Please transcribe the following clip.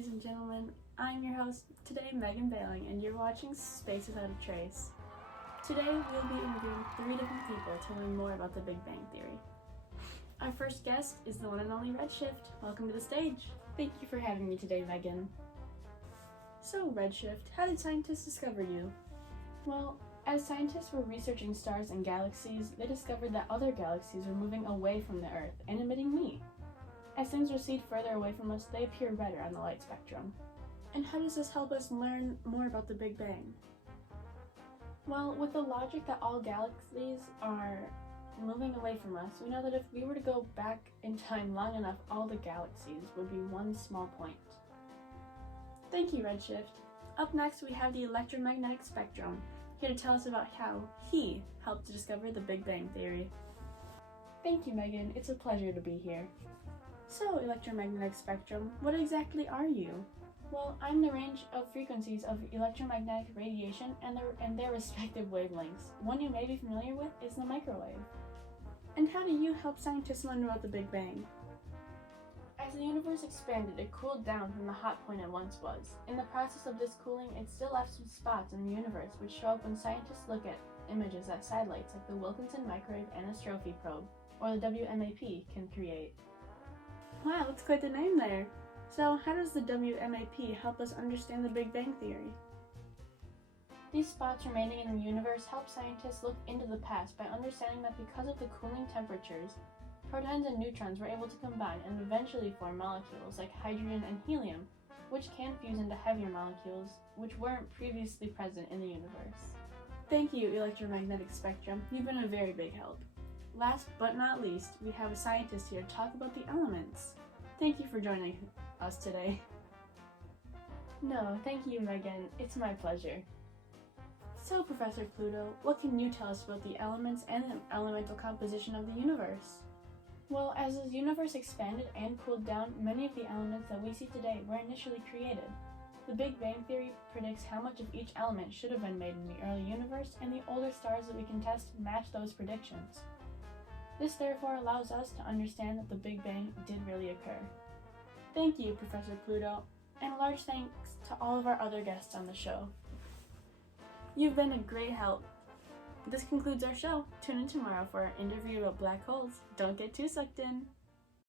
ladies and gentlemen. I'm your host today, Megan Bailing, and you're watching Space Without a Trace. Today, we'll be interviewing 3 different people to learn more about the Big Bang Theory. Our first guest is the one and only Redshift. Welcome to the stage. Thank you for having me today, Megan. So, Redshift, how did scientists discover you? Well, as scientists were researching stars and galaxies, they discovered that other galaxies were moving away from the Earth and emitting me. As things recede further away from us, they appear redder on the light spectrum. And how does this help us learn more about the Big Bang? Well, with the logic that all galaxies are moving away from us, we know that if we were to go back in time long enough, all the galaxies would be one small point. Thank you, Redshift. Up next, we have the electromagnetic spectrum, here to tell us about how he helped to discover the Big Bang Theory. Thank you, Megan. It's a pleasure to be here. So, electromagnetic spectrum, what exactly are you? Well, I'm the range of frequencies of electromagnetic radiation and their respective wavelengths. One you may be familiar with is the microwave. And how do you help scientists learn about the Big Bang? As the universe expanded, it cooled down from the hot point it once was. In the process of this cooling, it still left some spots in the universe which show up when scientists look at images that satellites like the Wilkinson Microwave Anisotropy Probe, or the WMAP, can create. Wow, that's quite the name there. So, how does the WMAP help us understand the Big Bang Theory? These spots remaining in the universe help scientists look into the past by understanding that because of the cooling temperatures, protons and neutrons were able to combine and eventually form molecules like hydrogen and helium, which can fuse into heavier molecules which weren't previously present in the universe. Thank you, electromagnetic spectrum. You've been a very big help. Last but not least, we have a scientist here to talk about the elements. Thank you for joining us today. No, thank you, Megan. It's my pleasure. So, Professor Pluto, what can you tell us about the elements and the elemental composition of the universe? Well, as the universe expanded and cooled down, many of the elements that we see today were initially created. The Big Bang Theory predicts how much of each element should have been made in the early universe, and the older stars that we can test match those predictions. This therefore allows us to understand that the Big Bang did really occur. Thank you, Professor Pluto, and a large thanks to all of our other guests on the show. You've been a great help. This concludes our show. Tune in tomorrow for our interview about black holes. Don't get too sucked in.